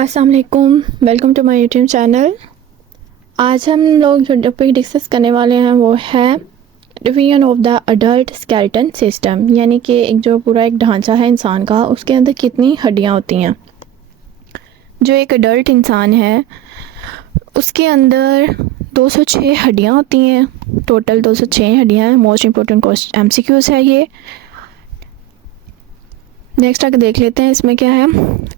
अस्सलाम वालेकुम, welcome to my YouTube channel. आज हम लोग जो टॉपिक डिस्कस करने वाले हैं वो है division of the adult skeleton system, यानी कि एक ढांचा है इंसान का, उसके अंदर कितनी हड्डियां होती हैं। जो एक अडल्ट इंसान है उसके अंदर 206 हड्डियां होती हैं, टोटल 206 हड्डियां हैं। मोस्ट इम्पोर्टेंट क्वेश्चन MCQs है ये। नेक्स्ट आगे देख लेते हैं इसमें क्या है।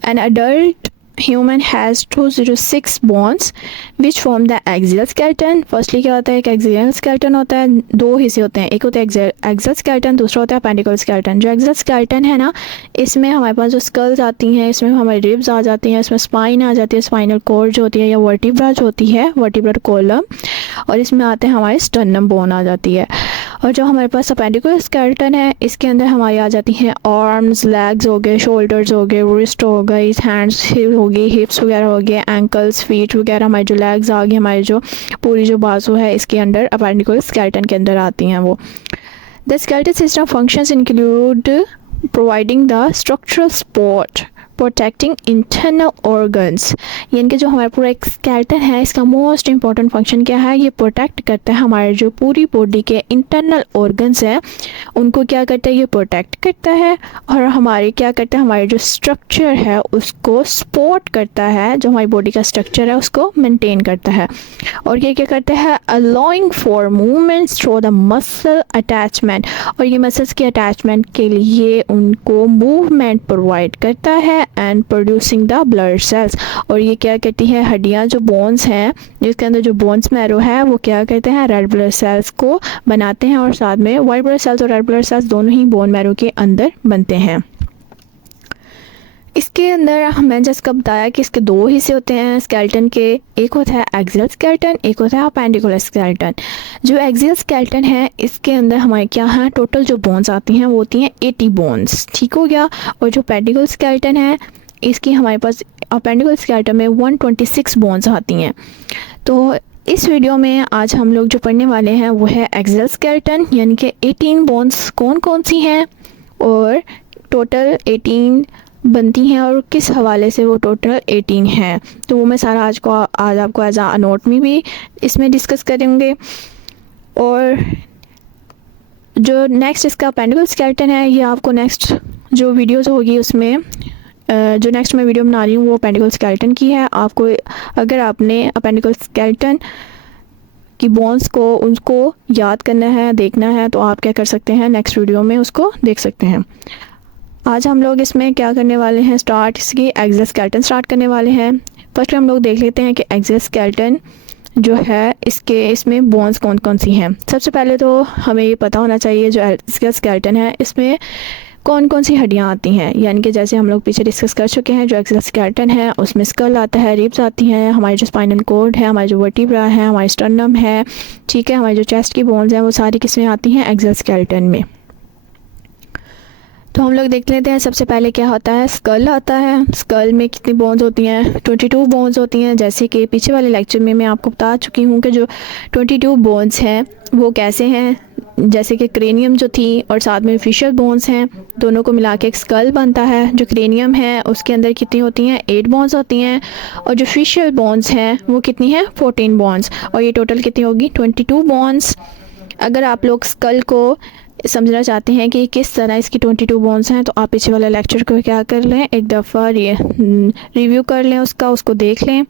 An adult human has 206 bones which form the axial skeleton. Firstly क्या होता है, एक एक्सियल स्केलेटन होता है, दो हिस्से होते हैं, एक होता है एक्सियल स्केलेटन, दूसरा होता है अपेंडिकुलर स्केलेटन। जो एक्सियल स्केलेटन है ना, इसमें हमारे पास जो स्कल्स आती हैं, इसमें हमारी रिब्स आ जाती हैं, इसमें स्पाइन आ जाती है, स्पाइनल कॉर्ड जो होती है, या वर्टिब्रा जो होती है, वर्टिब्रल कॉलम, और इसमें आते हैं हमारे स्टर्नम बोन आ जाती है। और जो हमारे पास अपेंडिकुलर स्केलेटन है, इसके अंदर हमारी आ जाती हैं आर्म्स, लेग्स हो गए, शोल्डर्स हो गए, रिस्ट हो गई, हैंड्स हो गई, हिप्स वगैरह हो गए, एंकल्स, फीट वगैरह, हमारी जो लेग्स आ गई, हमारी जो पूरी जो बाजू है इसके अंदर अपेंडिकुलर स्केलेटन के अंदर आती हैं वो। The skeletal system functions include providing the structural support, protecting internal organs. यानी कि जो हमारा पूरा एक स्केलेटन है, इसका मोस्ट इंपॉर्टेंट फंक्शन क्या है, ये प्रोटेक्ट करता है हमारे जो पूरी बॉडी के इंटरनल ऑर्गन्स हैं, उनको क्या करता है, ये प्रोटेक्ट करता है। और हमारे क्या करता है, हमारे जो स्ट्रक्चर है उसको सपोर्ट करता है, जो हमारी बॉडी का स्ट्रक्चर है उसको मेंटेन करता है। और ये क्या करता है, allowing for movements through the muscle attachment. और ये मसल्स के अटैचमेंट के लिए उनको मूवमेंट प्रोवाइड करता है and producing the blood cells. और ये क्या करती है, हड्डियां जो बोन्स हैं, जिसके अंदर जो बोन्स मैरो है, वो क्या करते हैं, रेड ब्लड सेल्स को बनाते हैं, और साथ में वाइट ब्लड सेल्स और रेड ब्लड सेल्स दोनों ही बोन मैरो के अंदर बनते हैं। इसके अंदर मैंने जैसे बताया कि इसके दो हिस्से होते हैं स्केलेटन के, एक होता है एक्सियल स्केलेटन, एक होता है अपेंडिकुलर स्केलेटन। जो एक्सियल स्केलेटन है, इसके अंदर हमारे क्या है, टोटल जो बोन्स आती हैं वो होती हैं 80 बोन्स, ठीक हो गया। और जो अपेंडिकुलर स्केलेटन है, इसकी हमारे पास अपेंडिकुलर स्केलेटन में 126 बोन्स आती हैं। तो इस वीडियो में आज हम लोग जो पढ़ने वाले हैं वो है एक्सियल स्केलेटन, यानी कि 18 बोन्स कौन कौन सी हैं और टोटल 18 बनती हैं और किस हवाले से वो टोटल 18 हैं। तो वो मैं सारा आज आपको एज आ नोट में भी इसमें डिस्कस करेंगे। और जो नेक्स्ट इसका अपेंडिकुलर स्केलेटन है, ये आपको नेक्स्ट जो वीडियोस होगी उसमें जो नेक्स्ट मैं वीडियो बना रही हूँ वो अपेंडिकुलर स्केलेटन की है। आपको अगर आपने अपेंडिकुलर स्केलेटन की बोन्स को उनको याद करना है, देखना है, तो आप क्या कर सकते हैं, नेक्स्ट वीडियो में उसको देख सकते हैं। आज हम लोग इसमें क्या करने वाले हैं, स्टार्ट इसकी एक्सियल स्केलेटन स्टार्ट करने वाले हैं। फर्स्ट हम लोग देख लेते हैं कि एक्सियल स्केलेटन जो है इसमें बोन्स कौन कौन सी हैं। सबसे पहले तो हमें ये पता होना चाहिए जो एक्सियल स्केलेटन है इसमें कौन कौन सी हड्डियां आती हैं। यानी कि जैसे हम लोग पीछे डिस्कस कर चुके हैं, जो एक्सियल स्केलेटन है उसमें स्कल आता है, रिब्स आती हैं, हमारी जो स्पाइनल कॉर्ड है, हमारी जो वर्टिब्रा है, हमारी स्टर्नम है, ठीक है, हमारी जो चेस्ट की बोन्स हैं वो सारी किसमें आती हैं, एक्सियल स्केलेटन में। तो हम लोग देख लेते हैं सबसे पहले क्या होता है, स्कल आता है। स्कल में कितनी बोन्स होती हैं, 22 बोन्स होती हैं। जैसे कि पीछे वाले लेक्चर में मैं आपको बता चुकी हूँ कि जो 22 बोन्स हैं वो कैसे हैं, जैसे कि क्रेनियम जो थी और साथ में फेशियल बोन्स हैं, दोनों को मिला के एक स्कल बनता है। जो क्रेनियम है उसके अंदर कितनी होती हैं, 8 बोन्स होती हैं, और जो फेशियल बोन्स हैं वो कितनी हैं, 14 बोन्स, और ये टोटल कितनी होगी, 22 बोन्स। अगर आप लोग स्कल को समझना चाहते हैं कि किस तरह इसकी 22 बोन्स हैं, तो आप पीछे वाला लेक्चर को क्या कर लें, एक दफ़ा रिव्यू कर लें, उसको देख लें।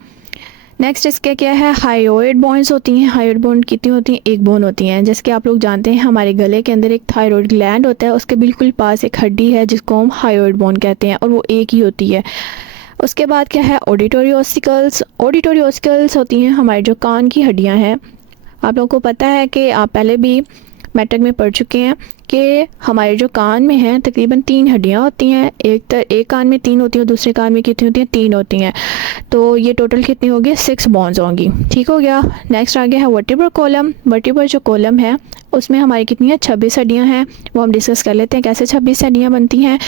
नेक्स्ट इसके क्या है, हाइड्रोइड बोन्स होती हैं। हाइड्रोइड बोन कितनी होती हैं, एक बोन होती हैं। जैसे कि आप लोग जानते हैं हमारे गले के अंदर एक थायराइड ग्लैंड होता है, उसके बिल्कुल पास एक हड्डी है जिसको हम हाइड्रोइड बोन कहते हैं, और वो एक ही होती है। उसके बाद क्या है, ऑडिटरी ऑसिकल्स। ऑडिटरी ऑसिकल्स होती हैं हमारे जो कान की हड्डियाँ हैं। आप लोगों को पता है कि आप पहले भी मैट्रिक में पढ़ चुके हैं कि हमारे जो कान में हैं तकरीबन 3 हड्डियां होती हैं। एक कान में 3 होती है, दूसरे कान में कितनी होती हैं, 3 होती हैं। तो ये टोटल कितनी होगी, 6 बोन्स होंगी, ठीक हो गया। नेक्स्ट आ गया है वर्टिब्रल कॉलम। वर्टिब्रल जो कॉलम है उसमें हमारी कितनी है, 26 हड्डियां हैं। वो हम डिस्कस कर लेते हैं कैसे 26 हड्डियां बनती हैं।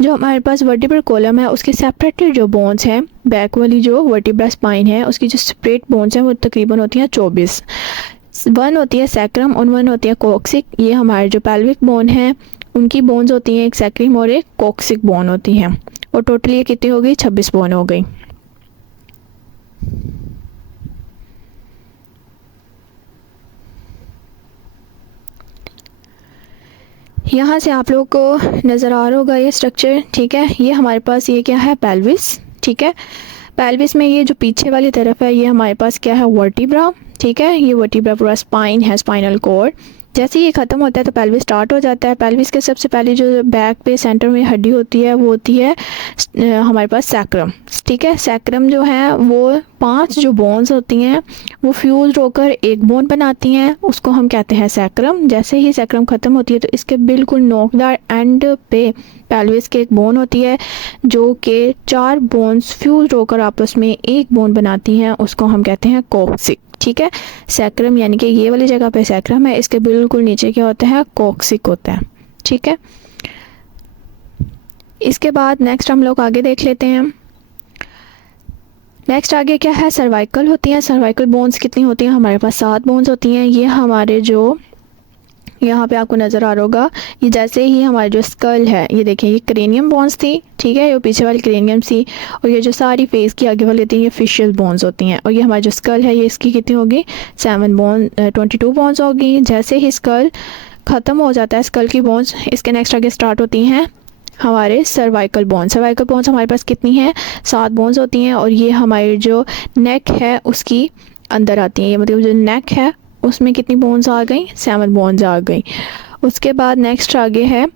जो हमारे पास वर्टिब्रल कॉलम है उसके सेपरेटेड जो बोन्स हैं, बैक वाली जो वर्टिब्रा स्पाइन है उसकी जो सेपरेट बोन्स हैं वो तकरीबन होती हैं 24। 1 होती है सैक्रम और 1 होती है कोक्सिक। ये हमारे जो पेल्विक बोन है उनकी बोन्स होती हैं, एक सैक्रम और एक कोक्सिक बोन होती हैं, और टोटली ये कितनी हो गई, 26 बोन हो गई। यहाँ से आप लोग को नज़र आ रहा होगा ये स्ट्रक्चर, ठीक है। ये हमारे पास ये क्या है, पेल्विस, ठीक है। पेल्विस में ये जो पीछे वाली तरफ है ये हमारे पास क्या है, वर्टिब्रा, ठीक है। ये वर्टिब्रा पूरा स्पाइन है, स्पाइनल कॉर्ड। जैसे ये ख़त्म होता है तो पेल्विस स्टार्ट हो जाता है। पेल्विस के सबसे पहले जो बैक पे सेंटर में हड्डी होती है वो होती है हमारे पास सैक्रम, ठीक है। सैक्रम जो है वो 5 जो बोन्स होती हैं वो फ्यूज होकर एक बोन बनाती हैं, उसको हम कहते हैं सैक्रम। जैसे ही सैक्रम ख़त्म होती है तो इसके बिल्कुल नोकदार एंड पे पेल्विस के एक बोन होती है जो कि 4 बोन्स फ्यूज होकर आपस में एक बोन बनाती हैं, उसको हम कहते हैं कोक्सिक, ठीक है। सैक्रम यानी कि ये वाली जगह पे सैक्रम है, इसके बिल्कुल नीचे क्या होता है, कोक्सिक होता है, ठीक है। इसके बाद नेक्स्ट हम लोग आगे देख लेते हैं। नेक्स्ट आगे क्या है, सर्वाइकल होती हैं। सर्वाइकल बोन्स कितनी होती हैं, हमारे पास 7 बोन्स होती हैं। ये हमारे जो यहाँ पे आपको नज़र आ रहा होगा, ये जैसे ही हमारी जो स्कल है, ये देखें ये क्रेनियम बोन्स थी, ठीक है। ये पीछे वाली क्रेनियम थी, और ये जो सारी फेस की आगे वाली थी ये फेशियल बोन्स होती हैं। और ये हमारी जो स्कल है ये इसकी कितनी होगी, 22 बोन्स होगी। जैसे ही स्कल ख़त्म हो जाता है, स्कल की बोन्स, इसके नेक्स्ट आगे स्टार्ट होती हैं हमारे सर्वाइकल बोन्स। सर्वाइकल बोन्स हमारे पास कितनी हैं, 7 बोन्स होती हैं। और ये हमारी जो नेक है उसकी अंदर आती हैं, ये मतलब जो नेक है उसमें कितनी बोन्स आ गई, 7 बोन्स आ गई। उसके बाद नेक्स्ट आगे है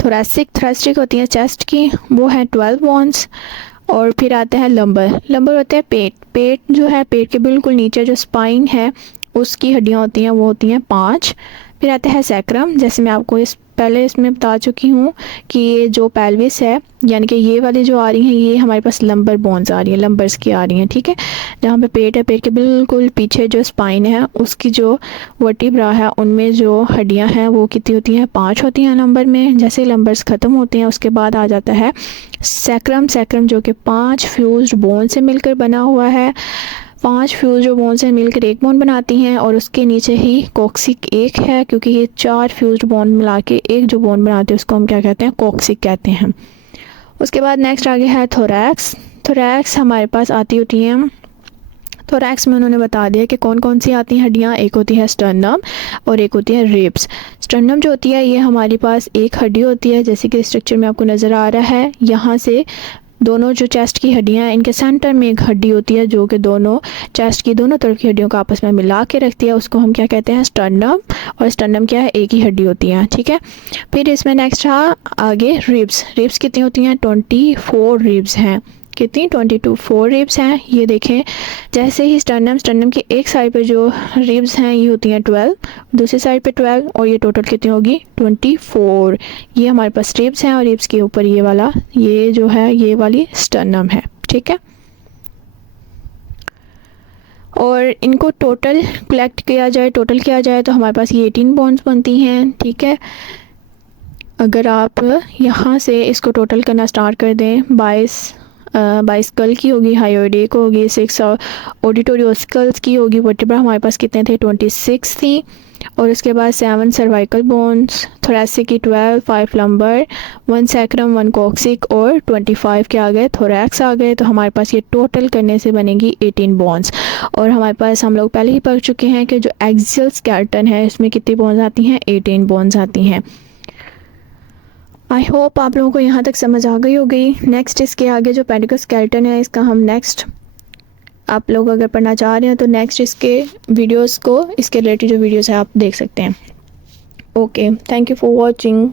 थोरेसिक। थोरेसिक होती है चेस्ट की, वो है 12 बोन्स। और फिर आते हैं लंबर। लंबर होते हैं पेट। पेट जो है, पेट के बिल्कुल नीचे जो स्पाइन है उसकी हड्डियाँ होती हैं वो होती हैं 5। फिर आता है सैक्रम, जैसे मैं आपको पहले इसमें बता चुकी हूँ कि ये जो पेल्विस है यानी कि ये वाली जो आ रही हैं ये हमारे पास लंबर बोन्स आ रही हैं, लंबर्स की आ रही हैं, ठीक है। जहाँ पे पेट है, पेट के बिल्कुल पीछे जो स्पाइन है उसकी जो वर्टिब्रा है उनमें जो हड्डियाँ हैं वो कितनी होती हैं, 5 होती हैं लंबर में। जैसे लंबर्स ख़त्म होते हैं उसके बाद आ जाता है सैक्रम। सैक्रम जो कि 5 फ्यूज्ड बोन से मिलकर बना हुआ है। 5 फ्यूज बोन से मिलकर एक बोन बनाती हैं, और उसके नीचे ही कोक्सिक एक है, क्योंकि ये 4 फ्यूज्ड बोन मिला के एक जो बोन बनाते हैं उसको हम क्या कहते हैं, कोक्सिक कहते हैं। उसके बाद नेक्स्ट आगे है थोरैक्स। थोरैक्स हमारे पास आती होती हैं, थोरैक्स में उन्होंने बता दिया कि कौन कौन सी आती हैं हड्डियाँ। एक होती है स्टर्नम और एक होती है रिब्स। स्टर्नम जो होती है ये हमारे पास एक हड्डी होती है, जैसे कि स्ट्रक्चर में आपको नज़र आ रहा है। यहाँ से दोनों जो चेस्ट की हड्डियाँ हैं इनके सेंटर में एक हड्डी होती है जो कि दोनों चेस्ट की दोनों तरफ की हड्डियों को आपस में मिला के रखती है, उसको हम क्या कहते हैं, स्टर्नम। और स्टर्नम क्या है, एक ही हड्डी होती है, ठीक है। फिर इसमें नेक्स्ट है आगे रिब्स। रिब्स कितनी होती हैं, 24 रिब्स हैं। कितनी, 24 रिब्स हैं। ये देखें, जैसे ही स्टर्नम की एक साइड पे जो रिब्स हैं ये होती हैं 12, दूसरी साइड पे 12, और ये टोटल कितनी होगी, 24। ये हमारे पास रिब्स हैं, और रिब्स के ऊपर ये वाला, ये जो है ये वाली स्टर्नम है, ठीक है। और इनको टोटल कलेक्ट किया जाए, टोटल किया जाए तो हमारे पास ये 18 बोन्स बनती हैं, ठीक है। अगर आप यहाँ से इसको टोटल करना स्टार्ट कर दें, 22 स्कल की होगी, हायोइडिक होगी, 6 ऑडिटोरियो स्कल्स की होगी, वर्टिब्रा हमारे पास कितने थे, 26 थी। और उसके बाद 7 सर्वाइकल बोन्स, थोरैसिक की 12, 5 लंबर, 1 सैक्रम, 1 कोक्सिक, और 25 के आ गए थोरैक्स आ गए। तो हमारे पास ये टोटल करने से बनेगी 18 बोन्स। और हमारे पास हम लोग पहले ही पढ़ चुके हैं कि जो एक्सियल स्केलेटन है इसमें कितनी बोन्स आती हैं, 18 बोन्स आती हैं। आई होप आप लोगों को यहाँ तक समझ आ गई होगी। नेक्स्ट इसके आगे जो पेडिकल स्केलेटन है इसका हम नेक्स्ट, आप लोग अगर पढ़ना चाह रहे हैं तो नेक्स्ट इसके वीडियोस को, इसके रिलेटेड जो वीडियोस है आप देख सकते हैं। Okay, thank you for watching.